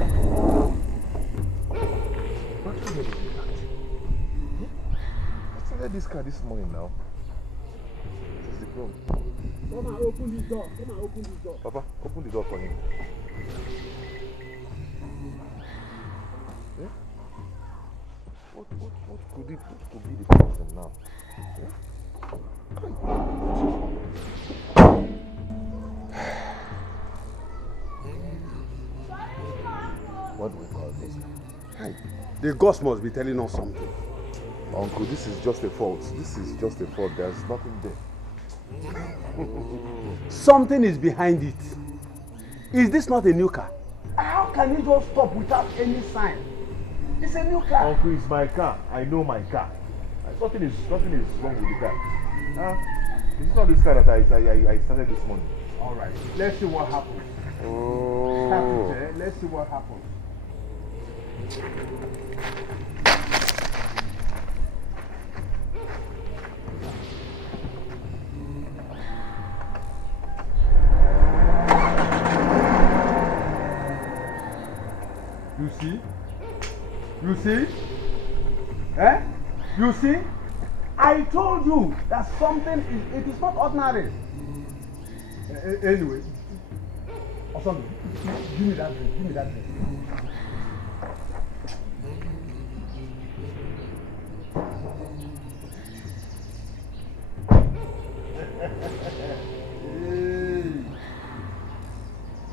I started this car this morning now. This is the problem. Come and open this door. Come and open this door. Papa, open the door for him. Eh? What could be the problem now? Eh? What do we call this? Hey, the ghost must be telling us something. Uncle, this is just a fault. This is just a fault. There's nothing there. Something is behind it. Is this not a new car? How can it just stop without any sign? It's a new car. Uncle, it's my car. I know my car. Nothing is wrong with the car. It's not this car that I started this morning. All right. Let's see what happens. Oh. Let's see what happens. You see? You see? Eh? You see? I told you that something is, it is not ordinary. Anyway, or something. Give me that drink. Give me that drink.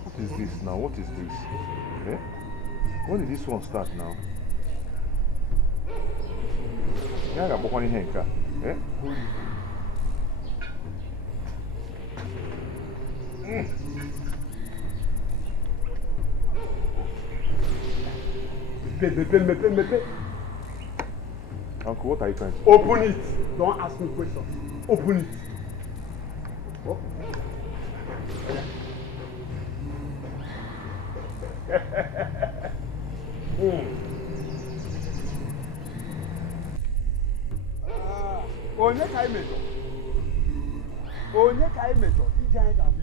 What is this now? What is this? Eh? When did this one start now? Yeah, I got one in here. Eh? Mepe. Uncle, what are you trying to do? Open it. Don't ask me questions. Open it. Oh. Onye ka I mejọ? Onye ka I mejọ? Ije anyị ga-abụ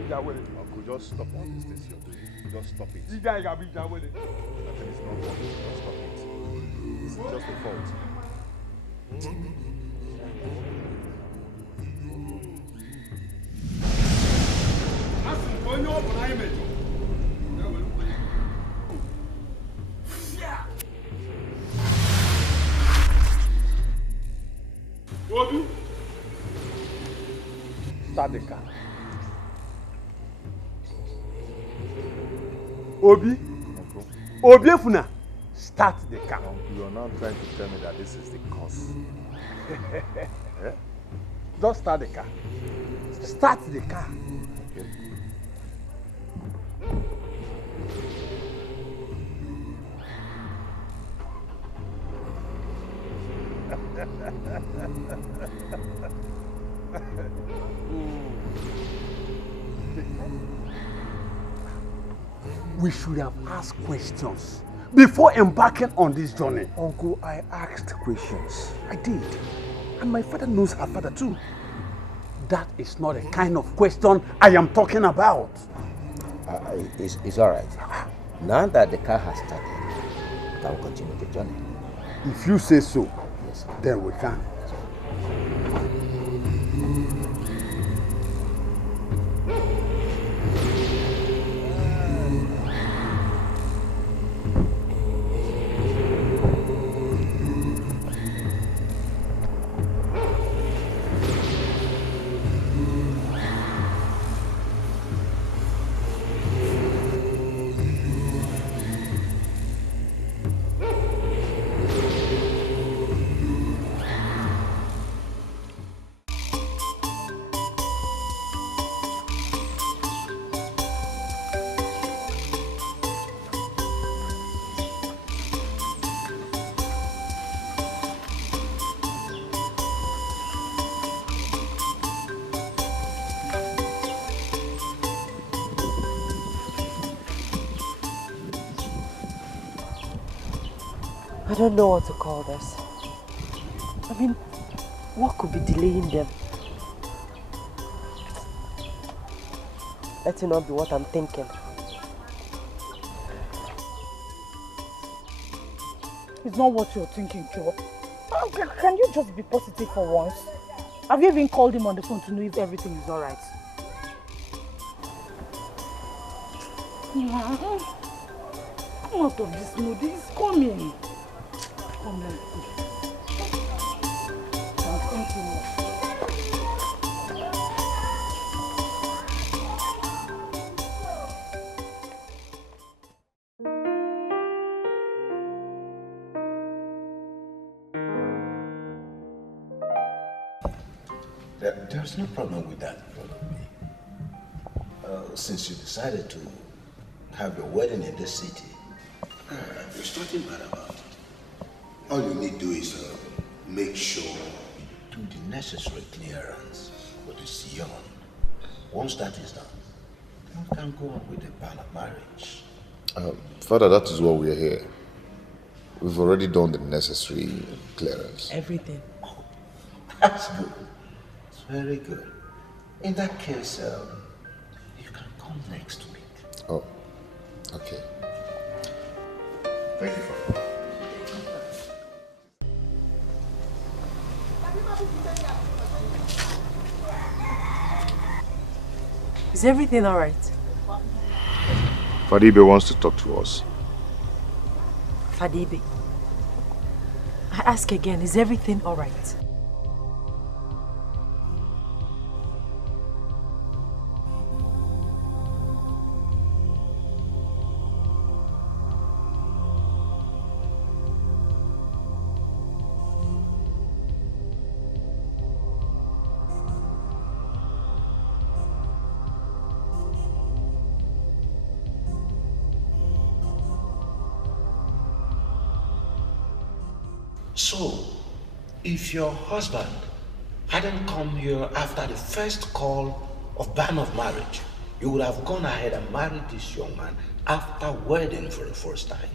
ije awele. Uncle, just stop all this things you're doing. Just stop it. Ije anyị ga-abụ ije awele. Nothing is not wrong. Just stop it. This is just a fault. Asị m onye ọ bụla anyị mejọ. Obi. Start the car. Obi. Uncle, Obi Efuna. Start the car. Uncle, you're now trying to tell me that this is the cause. Eh? Just start the car. Start the car. Okay. We should have asked questions before embarking on this journey. Uncle, I asked questions. I did. And my father knows her father too. That is not a kind of question I am talking about. It's all right. Now that the car has started, we can continue the journey. If you say so, Yes. then we can. I don't know what to call this. I mean, what could be delaying them? Let it not be what I'm thinking. It's not what you're thinking, Kyo. Can you just be positive for once? Have you even called him on the phone to know if everything is alright? Come out of this mood. He's coming. Come on. Thank you. There's no problem with that, brother. Since you decided to have your wedding in this city, there's nothing bad about it. All you need to do is make sure you do the necessary clearance for this young. Once that is done, then we can go on with the ban of marriage. Father, that is why we are here. We've already done the necessary clearance. Everything. Oh, that's good. It's very good. In that case, you can come next week. Oh, okay. Thank you, Father. Is everything alright? Fadibe wants to talk to us. Fadibe, I ask again, is everything alright? So, if your husband hadn't come here after the first call of ban of marriage, you would have gone ahead and married this young man after wedding for the first time.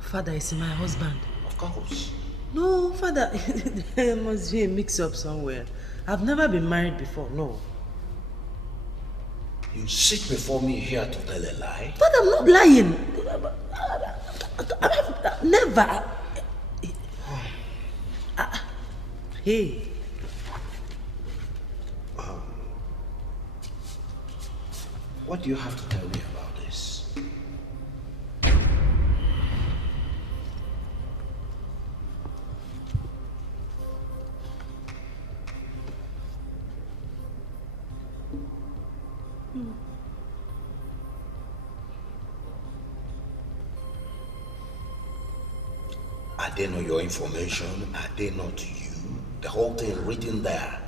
Father, is he my husband? Of course. No, Father, there must be a mix-up somewhere. I've never been married before, no. You sit before me here to tell a lie? Father, I'm not lying. Never. Hey. What do you have to tell me about this? Are they not your information? Are they not you? The whole thing written there.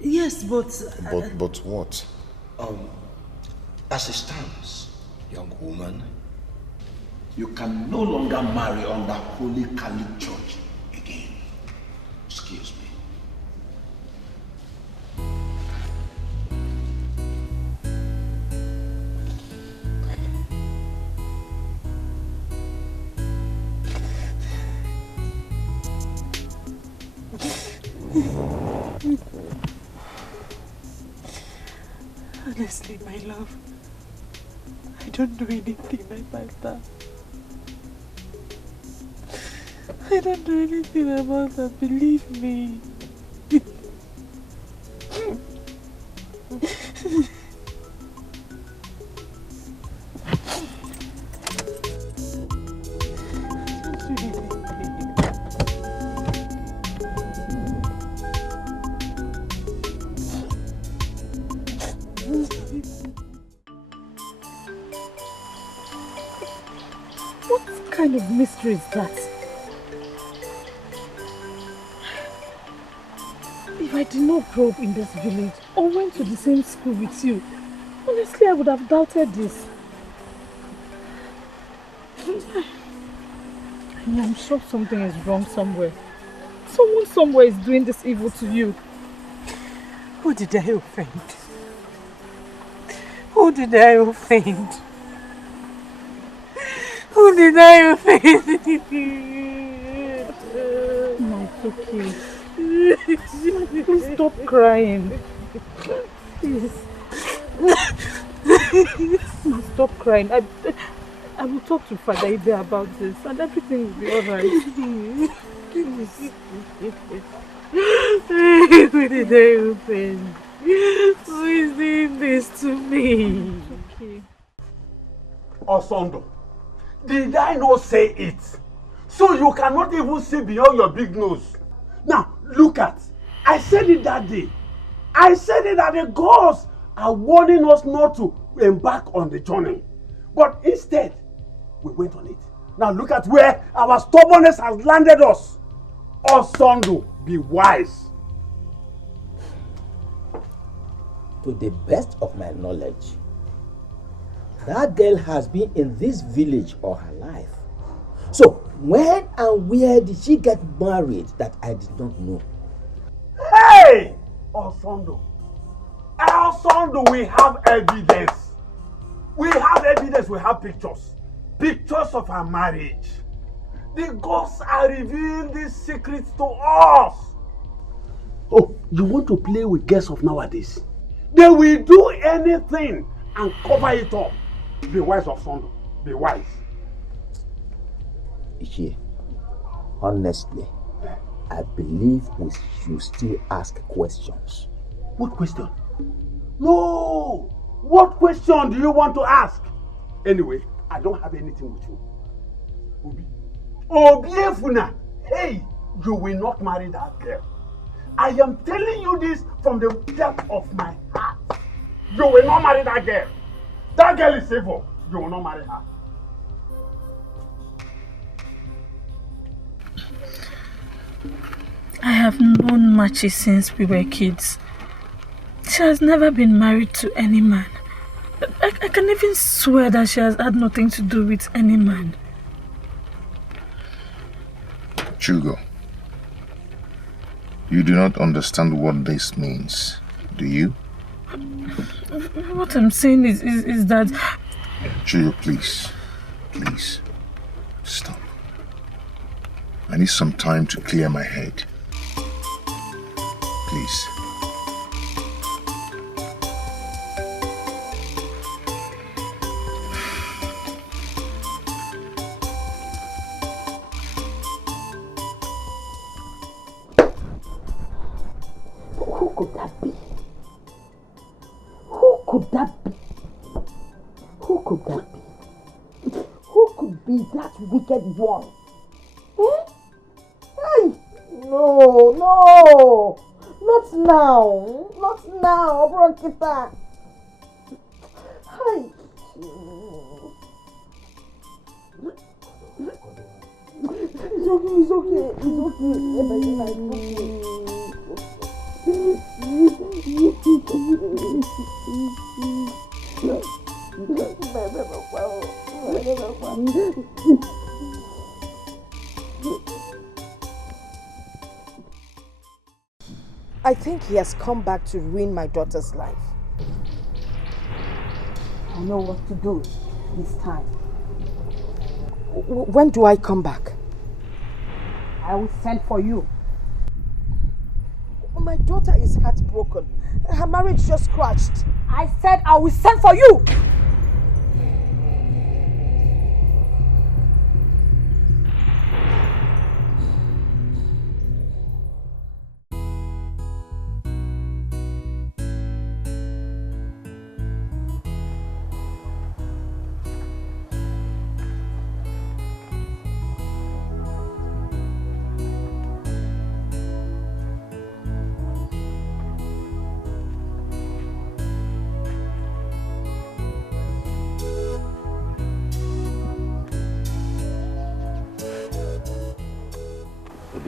Yes, but what? As it stands, young woman, you can no longer marry under Holy Catholic Church again. Excuse me. Honestly, my love, I don't know anything about that. I don't know anything about that, believe me. What kind of mystery is that? If I did not grow up in this village or went to the same school with you, honestly I would have doubted this. I'm sure something is wrong somewhere. Someone somewhere is doing this evil to you. Who did I offend? Who did I offend? Who did I offend? No, it's okay. Please stop crying. Please. Please stop crying. I will talk to Father Ebere about this and everything will be alright. Please. Who did I offend? Who is doing this to me? It's okay. Osondo, did I not say it? So you cannot even see beyond your big nose. Now, look at, I said it that day. I said it that the gods are warning us not to embark on the journey. But instead, we went on it. Now look at where our stubbornness has landed us. Osondo, be wise. To the best of my knowledge, that girl has been in this village all her life. So, when and where did she get married that I did not know? Hey! Osondo, we have evidence. We have evidence, we have pictures. Pictures of her marriage. The gods are revealing these secrets to us. Oh, you want to play with girls of nowadays? They will do anything and cover it up. Be wise, Osondo. Be wise. Ichie, honestly, I believe we should still ask questions. What question? No! What question do you want to ask? Anyway, I don't have anything with you. Obiefuna, hey, you will not marry that girl. I am telling you this from the depth of my heart. You will not marry that girl. That girl is evil. You will not marry her. I have known Machi since we were kids. She has never been married to any man. I can even swear that she has had nothing to do with any man. Chugo, you do not understand what this means, do you? What I'm saying is that... Chugo, please, stop. I need some time to clear my head. Please. Who could that be? Who could that be? Who could that be? Who could be that wicked one? Eh? Hey! No! Not now! Not now, Bronkita! Hey! It's okay. I think he has come back to ruin my daughter's life. I know what to do this time. When do I come back? I will send for you. My daughter is heartbroken. Her marriage just crashed. I said I will send for you!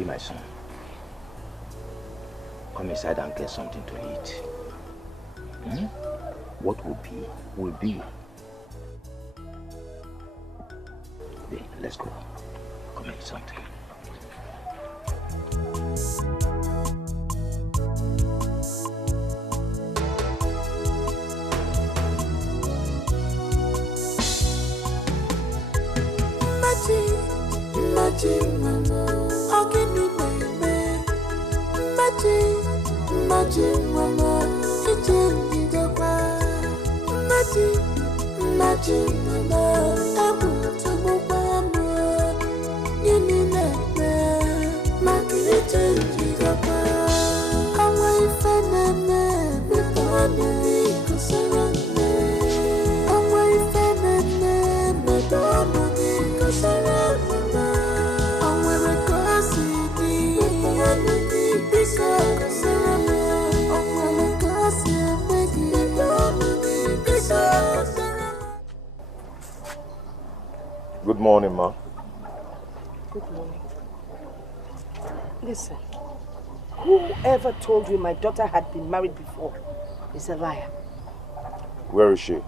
My son, come inside and get something to eat. What will be, will be. Let's go. Come eat something. Good morning, ma. Good morning. Listen, whoever told you my daughter had been married before is a liar. Where is she?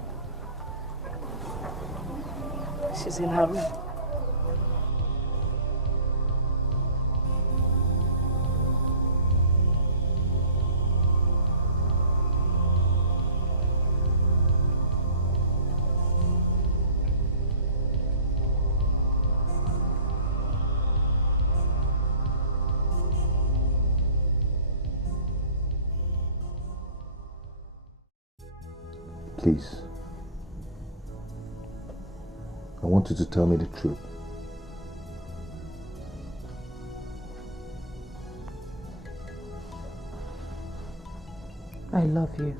She's in her room. Please. I want you to tell me the truth. I love you.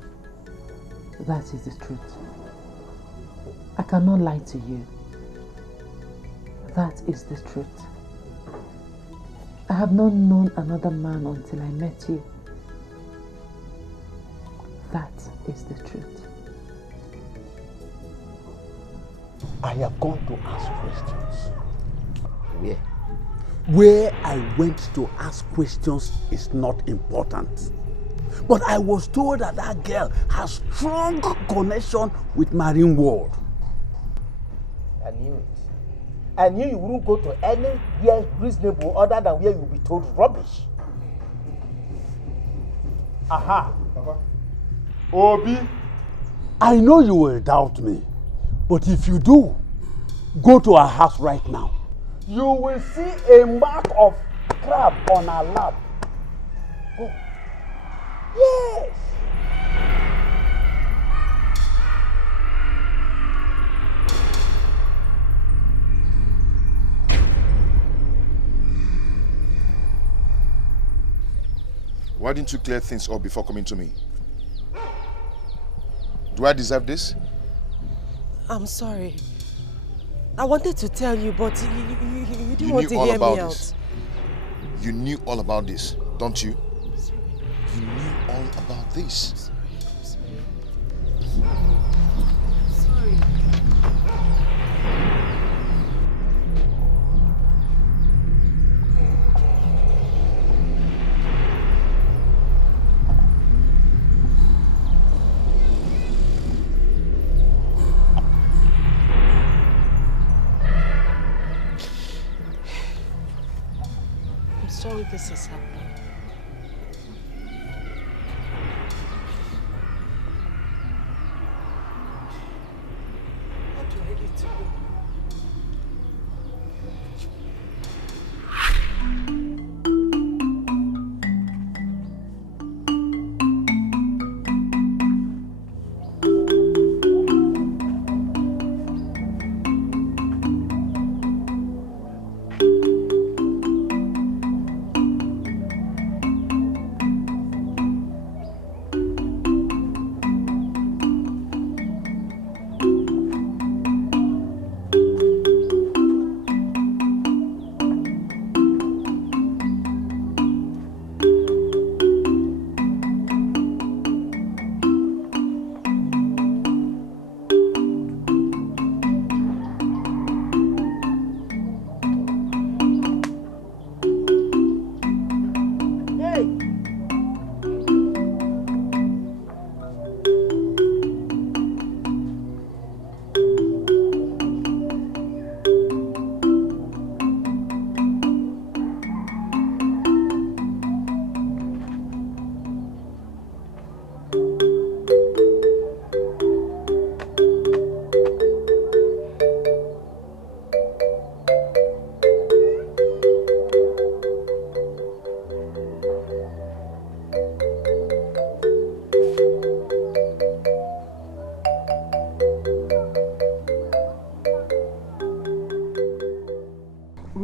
That is the truth. I cannot lie to you. That is the truth. I have not known another man until I met you. That is the truth. I have gone to ask questions. Where? Where I went to ask questions is not important. But I was told that that girl has strong connection with marine world. I knew it. I knew you wouldn't go to anywhere reasonable other than where you'll be told rubbish. Aha. Papa. Obi. I know you will doubt me. But if you do, go to our house right now. You will see a mark of crab on our lap. Go. Yes. Why didn't you clear things up before coming to me? Do I deserve this? I'm sorry. I wanted to tell you, but you didn't want to hear me out. You knew all about this, don't you? You knew all about this. Sorry. I'm sorry this has happened. What do I need to do?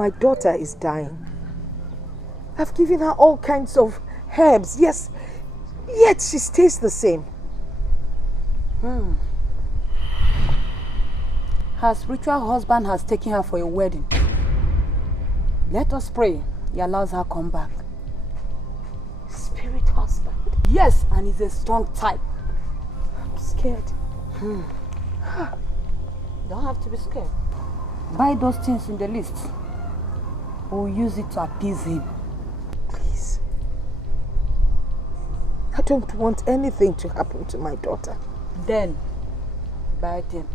My daughter is dying. I've given her all kinds of herbs, yes, yet she stays the same. Her spiritual husband has taken her for a wedding. Let us pray he allows her come back. Spirit husband? Yes, and he's a strong type. I'm scared. You don't have to be scared. Buy those things in the list. We'll use it to appease him. Please. I don't want anything to happen to my daughter. Then, buy them.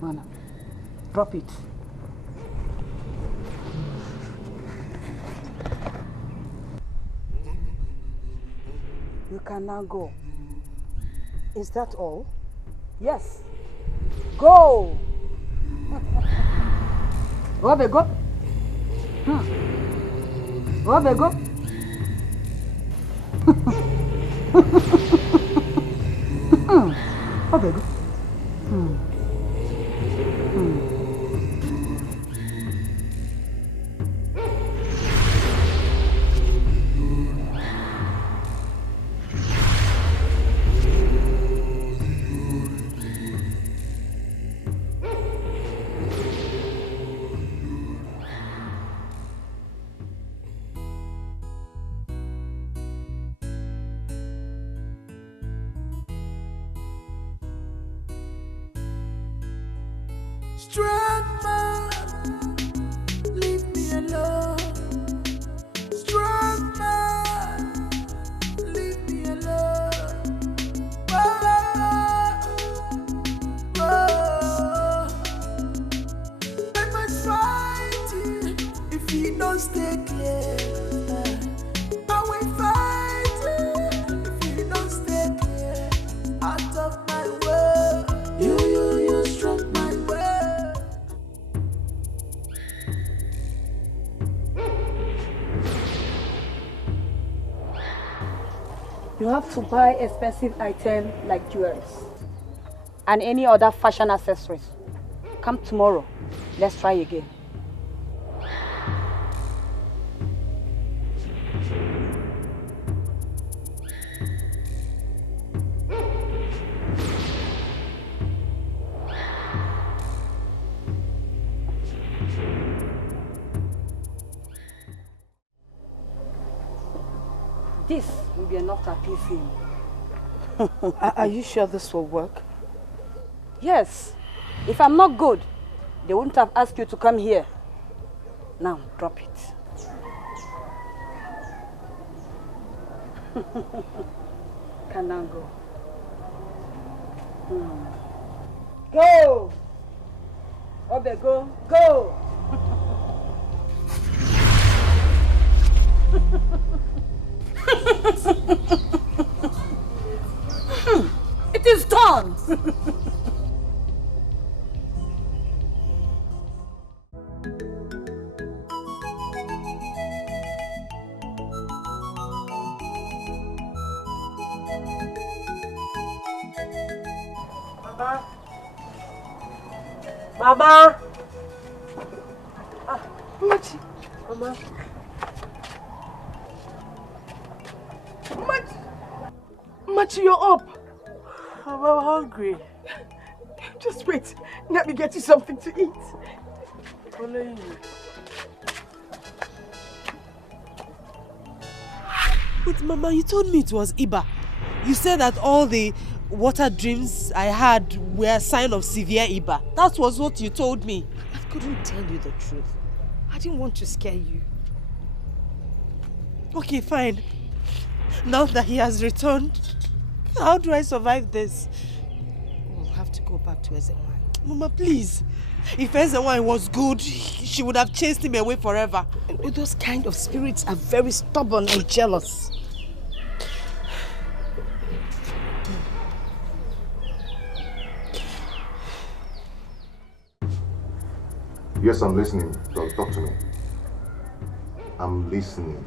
Mana, drop it. You can now go. Is that all? Yes. Go! Obe, go. Obe, go. Obe, go. Strong man, leave me alone. Strong man, leave me alone. Oh, oh. I must fight you if you don't stay clear. I will fight you if you don't stay clear. Out of my way, you struck my way. You have to buy expensive items like jewelry and any other fashion accessories. Come tomorrow. Let's try again. This will be enough to appease him. Are you sure this will work? Yes. If I'm not good, they wouldn't have asked you to come here. Now, drop it. Can now go. Go! Obe, go! Go! It is done! Mama! Mama! Machi! Mama! Machi, you're up! I'm hungry. Just wait. Let me get you something to eat. Following you. Wait, Mama, you told me it was Iba. You said that all the water dreams I had were a sign of severe Iba. That was what you told me. I couldn't tell you the truth. I didn't want to scare you. Okay, fine. Now that he has returned, how do I survive this? We'll have to go back to Ezenwai. Mama, please. If Ezenwai was good, she would have chased him away forever. Those kind of spirits are very stubborn and jealous. Yes, I'm listening. Talk to me. I'm listening.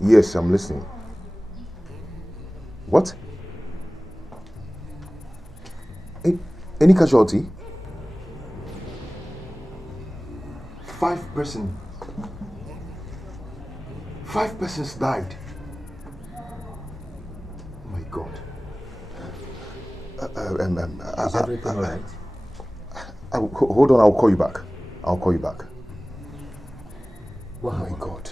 Yes, I'm listening. What? Any casualty? 5 persons. 5 persons died. Oh my God. Is everything all right? Hold on, I'll call you back. I'll call you back. What Oh my happened? God.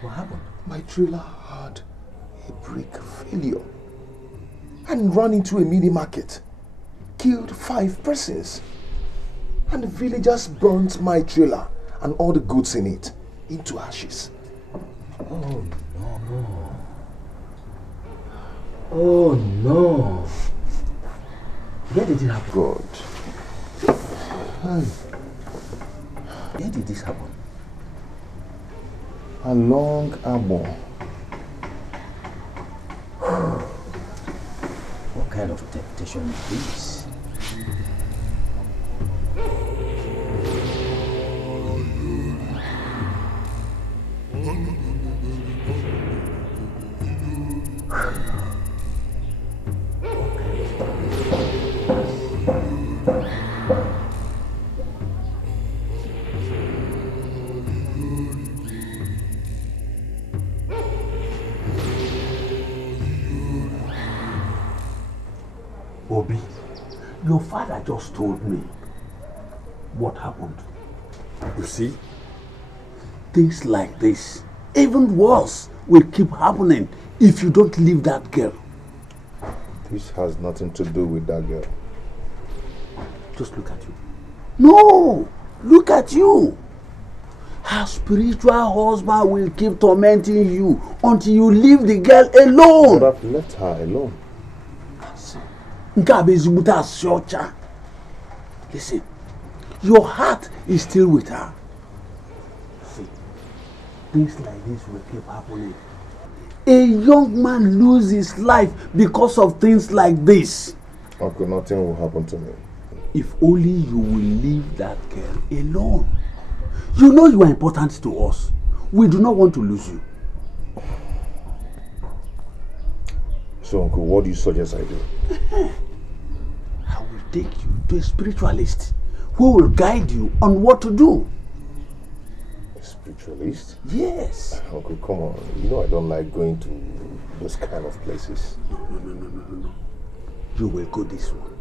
What happened? My trailer had a brake failure and ran into a mini market. Killed 5 persons. And the villagers burnt my trailer and all the goods in it into ashes. Oh no. Oh no. Where did it happen? God. Where did this happen? Along Abo. What kind of temptation is this? Obi, your father just told me what happened. You see, things like this, even worse, will keep happening if you don't leave that girl. This has nothing to do with that girl. Just look at you. No! Look at you! Her spiritual husband will keep tormenting you until you leave the girl alone. But I've left her alone. Listen, your heart is still with her. See, things like this will keep happening. A young man loses his life because of things like this. Uncle, nothing will happen to me. If only you will leave that girl alone. You know you are important to us. We do not want to lose you. So, Uncle, what do you suggest I do? I will take you to a spiritualist who will guide you on what to do. A spiritualist? Yes. Uncle, come on. You know I don't like going to those kind of places. No. You will go this one.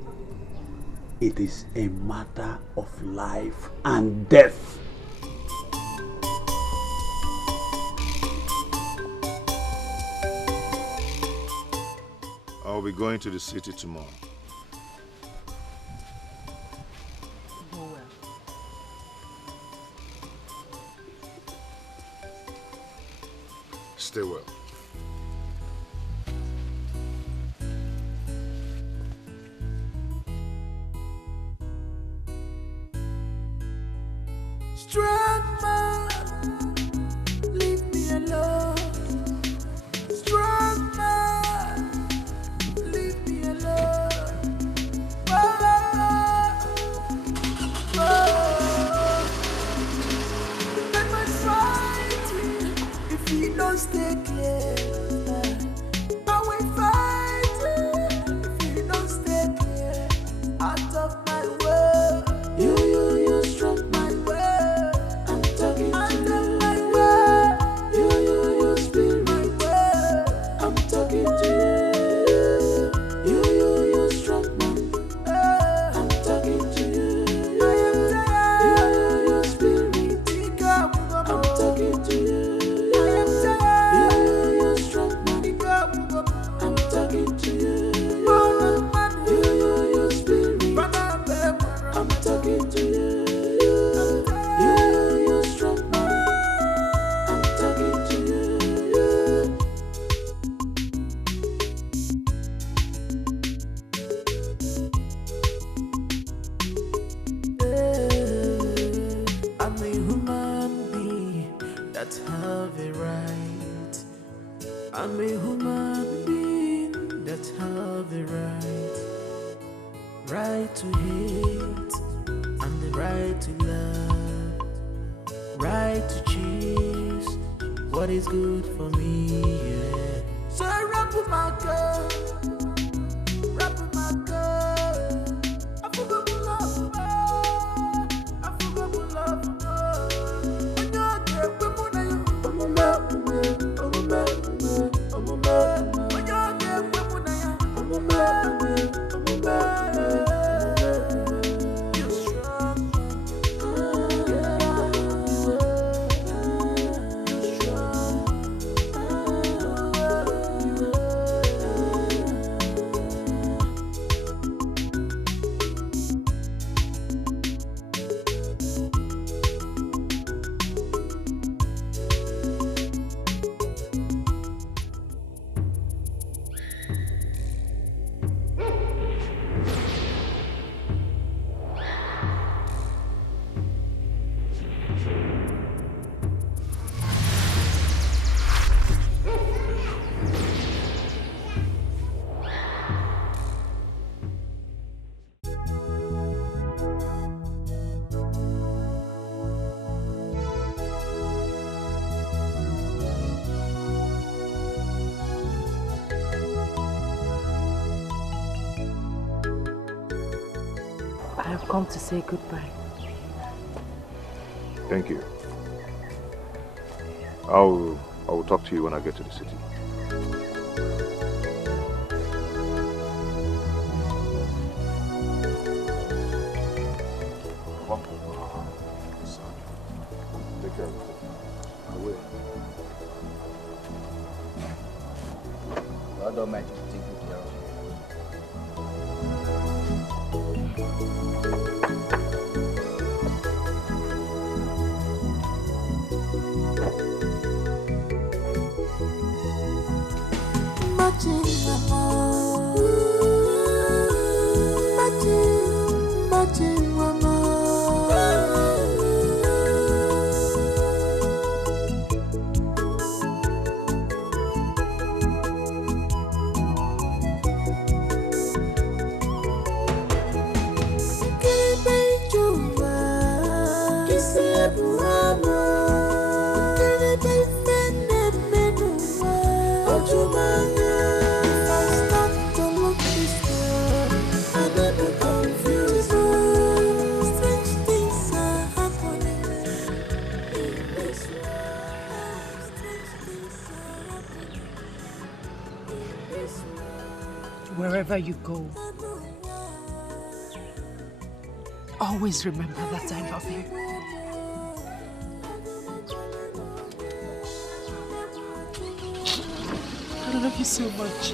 It is a matter of life and death. I'll be going to the city tomorrow. Go well. Stay well. Strong man, leave me alone. Strong man, leave me alone. I might fight you if you don't stay clear. I will fight you if you don't stay clear. Out of my way, you struck my way. I'm talking to you. hate, and the right to love, right to choose what is good for me, yeah. So I rap with my girl, rap with my girl. I forgot to love her, I forgot to love her. When you're there, people know you. I'm a man, I'm a man, I'm a man. When you're there, people know you. I'm a man, I'm a man. You're strong, yeah. You're strong. I've come to say goodbye. Thank you. I will talk to you when I get to the city. Take care of yourself. I will. God Almighty will take good care of you. Wherever you go, always remember that I love you. I love you so much.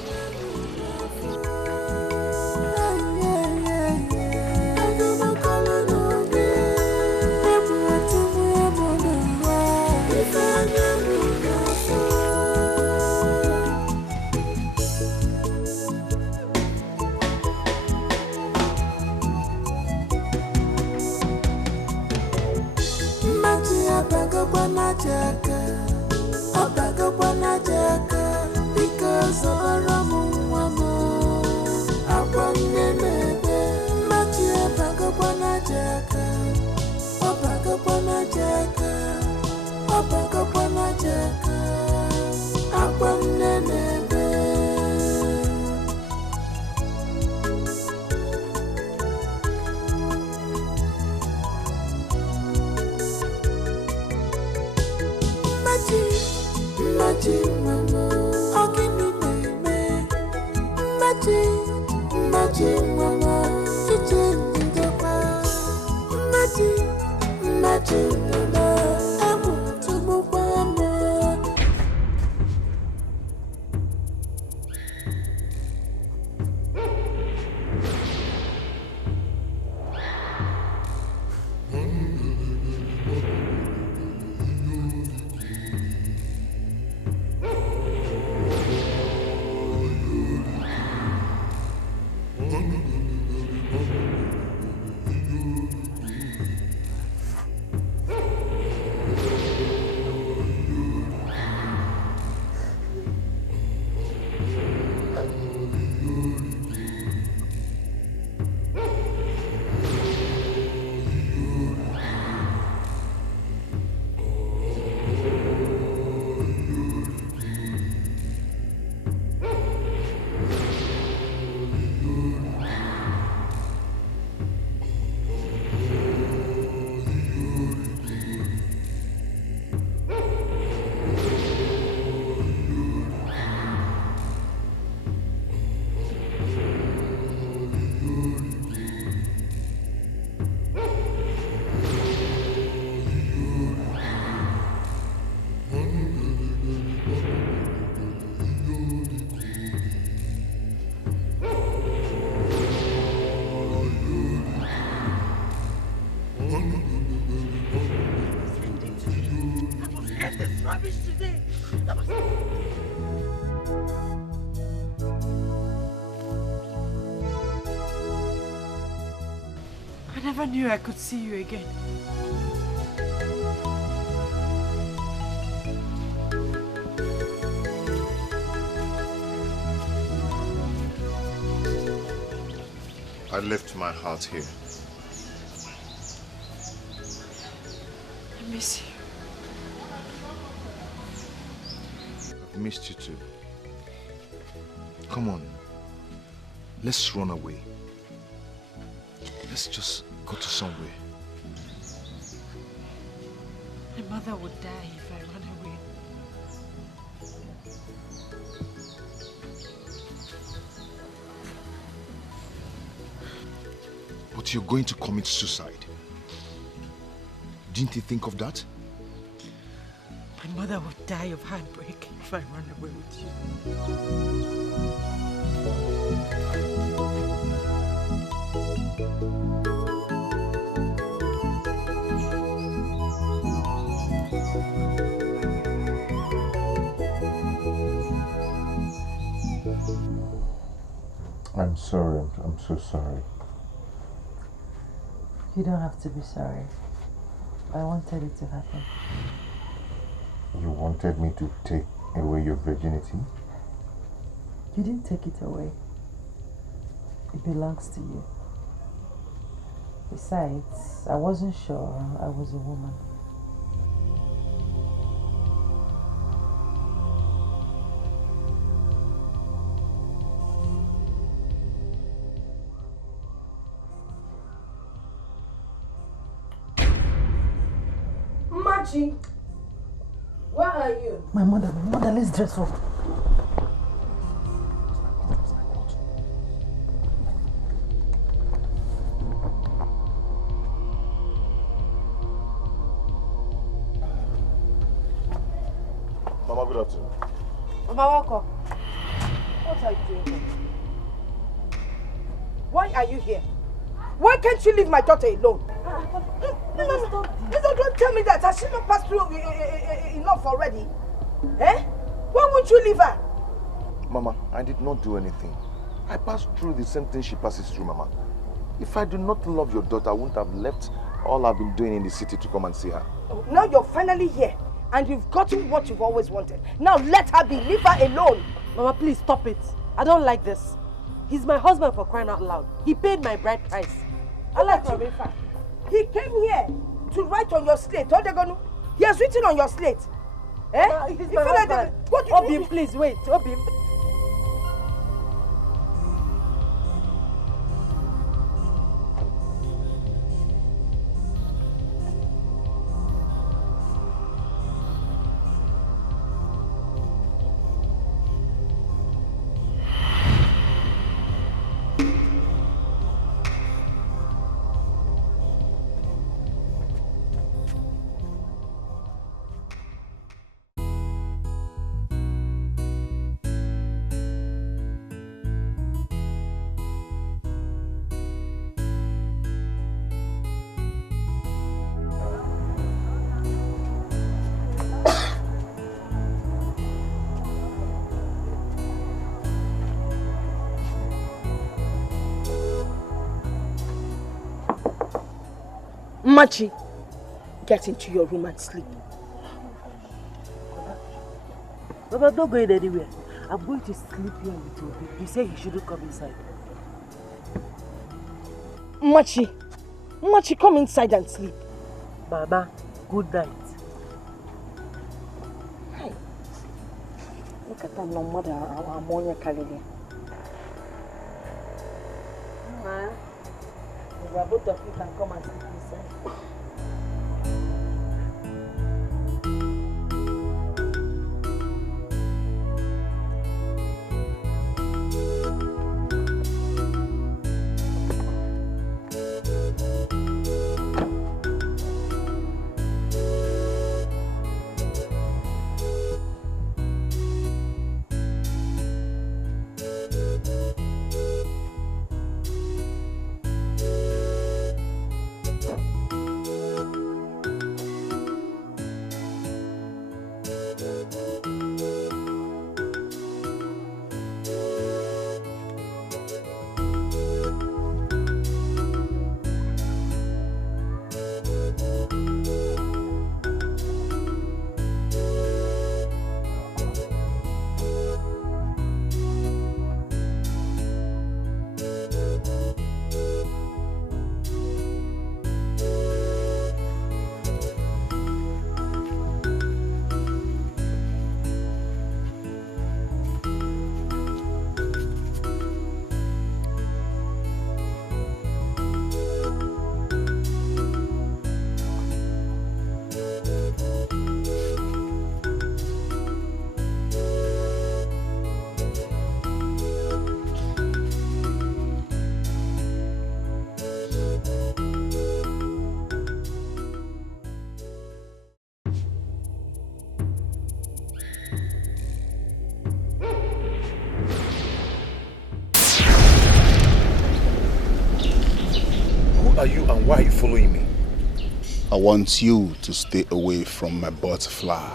Because finish today. I never knew I could see you again. I left my heart here. I miss you. I've missed you too. Come on. Let's run away. Let's just go to somewhere. My mother would die if I run away. But you're going to commit suicide. Didn't you think of that? My mother would die of heartbreak if I run away with you. I'm sorry. I'm so sorry. You don't have to be sorry. I wanted it to happen. You wanted me to take away your virginity? You didn't take it away. It belongs to you. Besides, I wasn't sure I was a woman. Machi, where are you? My mother, let's dress up. Mama, good afternoon. Mama, welcome. What are you doing here? Why are you here? Why can't you leave my daughter alone? No, don't tell me that. Has she not passed through enough already? Eh? Why won't you leave her? Mama, I did not do anything. I passed through the same thing she passes through, Mama. If I do not love your daughter, I wouldn't have left all I've been doing in the city to come and see her. Now you're finally here, and you've gotten what you've always wanted. Now let her be. Leave her alone. Mama, please stop it. I don't like this. He's my husband, for crying out loud. He paid my bride price. I like Ramefa. He came here to write on your slate. He has written on your slate. Eh? He's my husband. Obim, please wait. Obim. Machi, get into your room and sleep. Baba, I'm not going anywhere. I'm going to sleep here with you. He said he shouldn't come inside. Machi, come inside and sleep. Mama, good night. Hey, look at that no mother, our ammonia Kalili. Both of you can come and sleep inside. And why are you following me? I want you to stay away from my butterfly.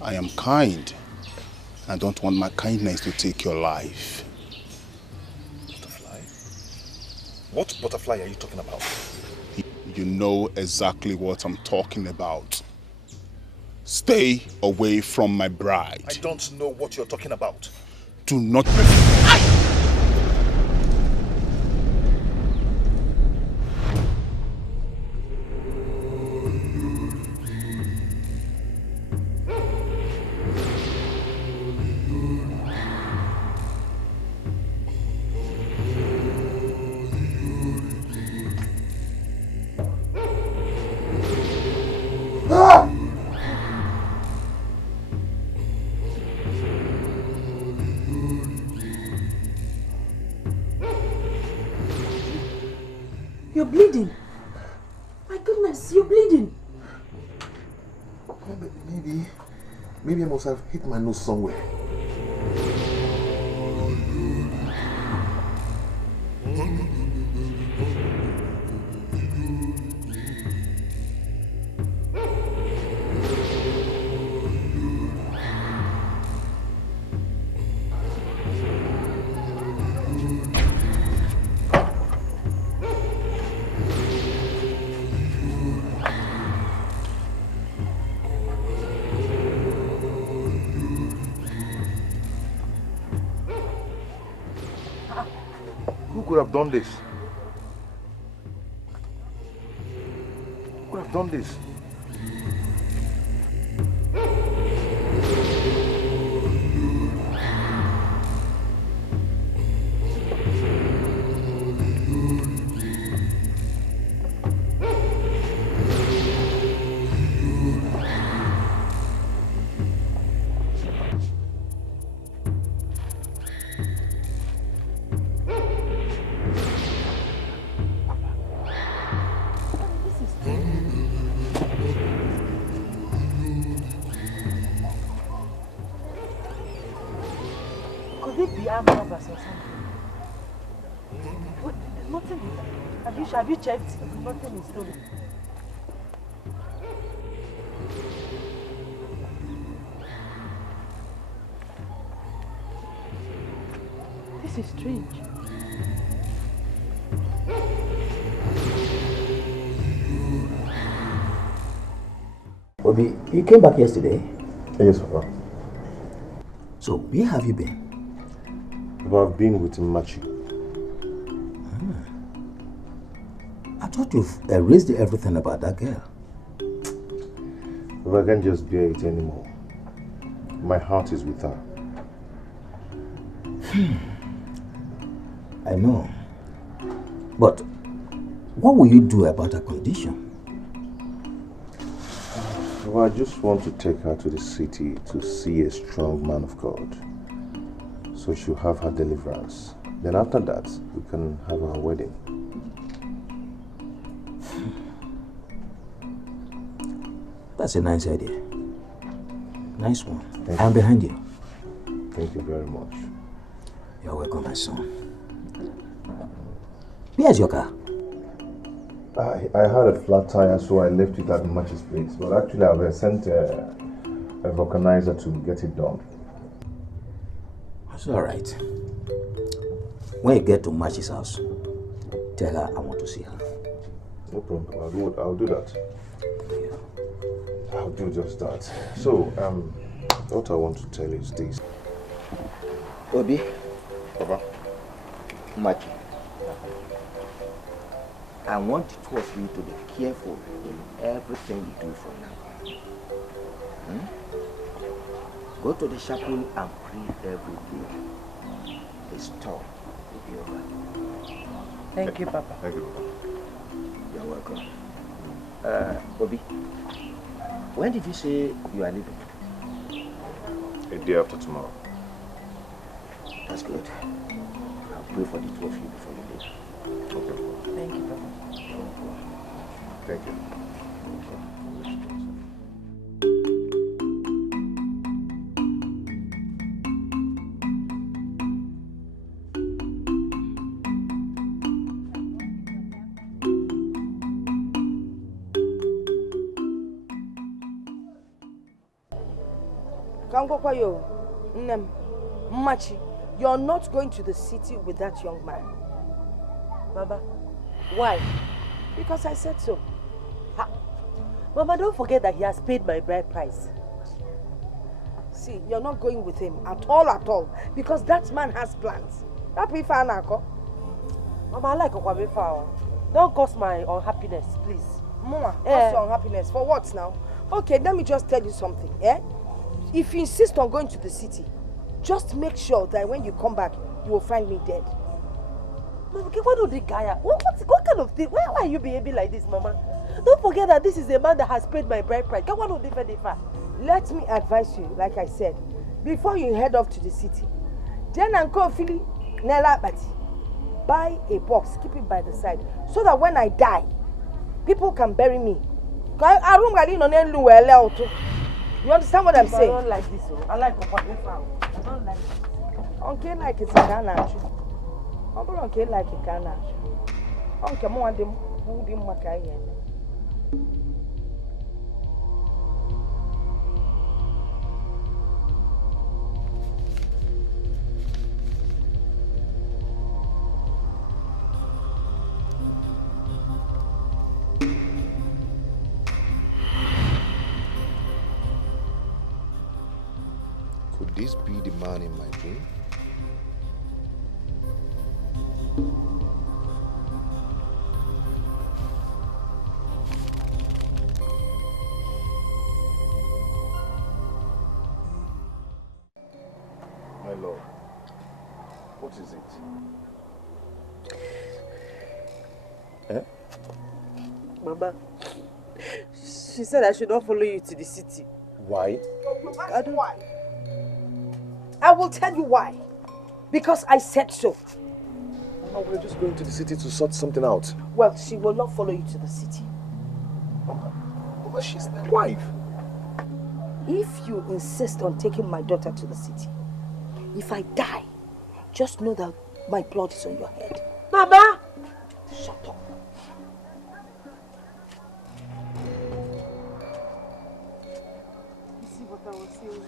I am kind. I don't want my kindness to take your life. Butterfly? What butterfly are you talking about? You know exactly what I'm talking about. Stay away from my bride. I don't know what you're talking about. Do not... You're bleeding. My goodness, you're bleeding. Maybe I must have hit my nose somewhere. Who could have done this? Who could have done this? Could it be armed robbers or something? What? Nothing. Have you checked? Nothing is stolen. This is strange. Obi, you came back yesterday? Yes, Papa. So, where have you been? I've been with Machi. I thought you've erased everything about that girl. But I can't just bear it anymore. My heart is with her. I know. But what will you do about her condition? Well, I just want to take her to the city to see a strong man of God. So she'll have her deliverance. Then after that, we can have our wedding. That's a nice idea. Nice one. I'm behind you. Thank you very much. You're welcome, my son. Where's your car? I had a flat tire, so I left it at Machi's place. But actually, I've sent a vulcanizer to get it done. It's all right. When you get to Machi's house, tell her I want to see her. No problem. I'll do that. I'll do just that. So, what I want to tell you is this. Obi. Papa. Machi. I want the two of you to be careful in everything you do from now on. Go to the chapel and pray every day. The storm will be over. Thank you, Papa. Thank you, Papa. You're welcome. Obi, when did you say you are leaving? A day after tomorrow. That's good. I'll pray for the two of you before you leave. Okay. Thank you, Papa. Thank you. Kangokwayo, Machi, you're not going to the city with that young man. Mama, why? Because I said so. Mama, don't forget that he has paid my bride price. See, you're not going with him at all, because that man has plans. Mama, I like Okwamefa. Don't cause my unhappiness, please. Mama, what's your unhappiness? For what now? Okay, let me just tell you something, If you insist on going to the city, just make sure that when you come back, you will find me dead. Mama, what do the guy? What kind of thing? Why are you behaving like this, Mama? Don't forget that this is a man that has paid my bride price. Let me advise you, like I said, before you head off to the city, then Uncle Philly, buy a box, keep it by the side, so that when I die, people can bury me. You understand what I'm saying? I don't like this. I like Okwamefa. I don't like this. Okay, like it's a Ghana. Okay, like a Ghana. Okay, more than who didn't make it. Could this be the man in my dream? My lord, what is it? Mama, she said I should not follow you to the city. Why? I don't. Why? I will tell you why. Because I said so. Mama, we're just going to the city to sort something out. Well, she will not follow you to the city. Mama, she's my wife. If you insist on taking my daughter to the city, if I die, just know that my blood is on your head. Mama! Shut up. You see what I was saying?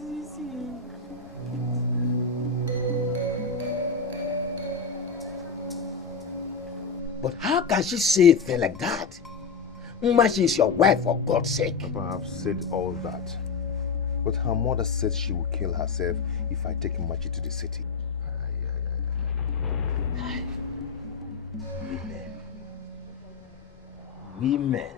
You see. But how can she say a thing like that? She is your wife, for God's sake. Papa, I've said all that. But her mother said she will kill herself if I take Machi to the city. Women.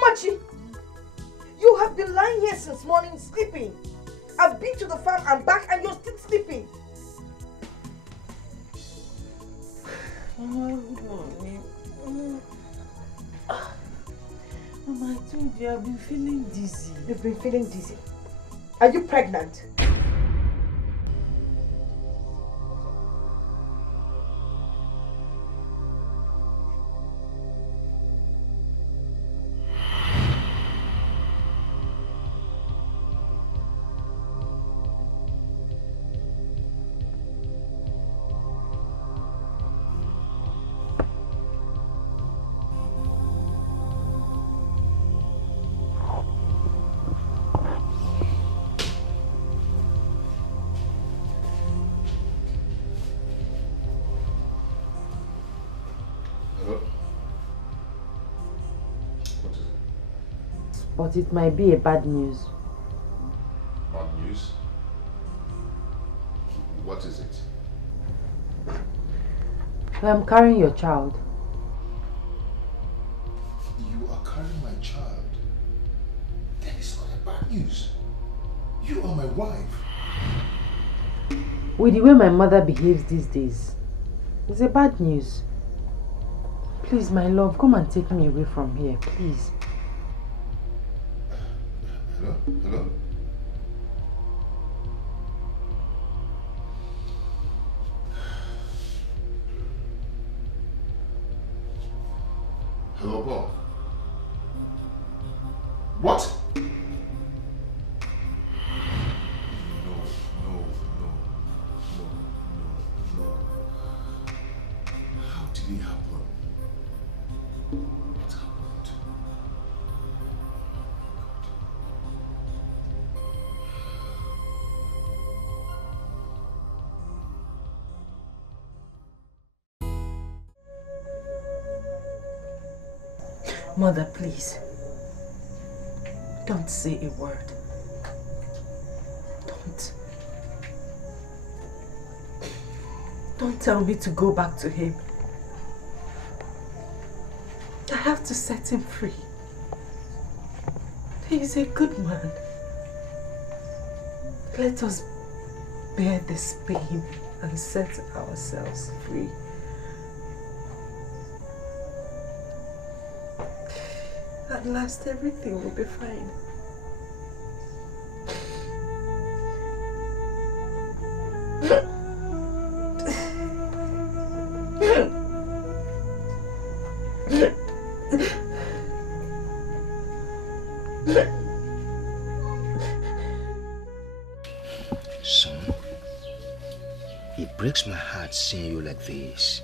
Machi, you have been lying here since morning sleeping. I've been to the farm and back and you're still sleeping. Mama, good morning. Mama, I told you I've been feeling dizzy. You've been feeling dizzy? Are you pregnant? But it might be a bad news. Bad news? What is it? I'm carrying your child. You are carrying my child? news. You are my wife. With the way my mother behaves these days, it's a bad news. Please, my love, come and take me away from here, please. Hello? Hello? Hello, Bob. What? No. How did it happen? What happened? Mother, please. Don't say a word. Don't tell me to go back to him. I have to set him free. He's a good man. Let us bear this pain and set ourselves free. At last, everything will be fine. Son, it breaks my heart seeing you like this.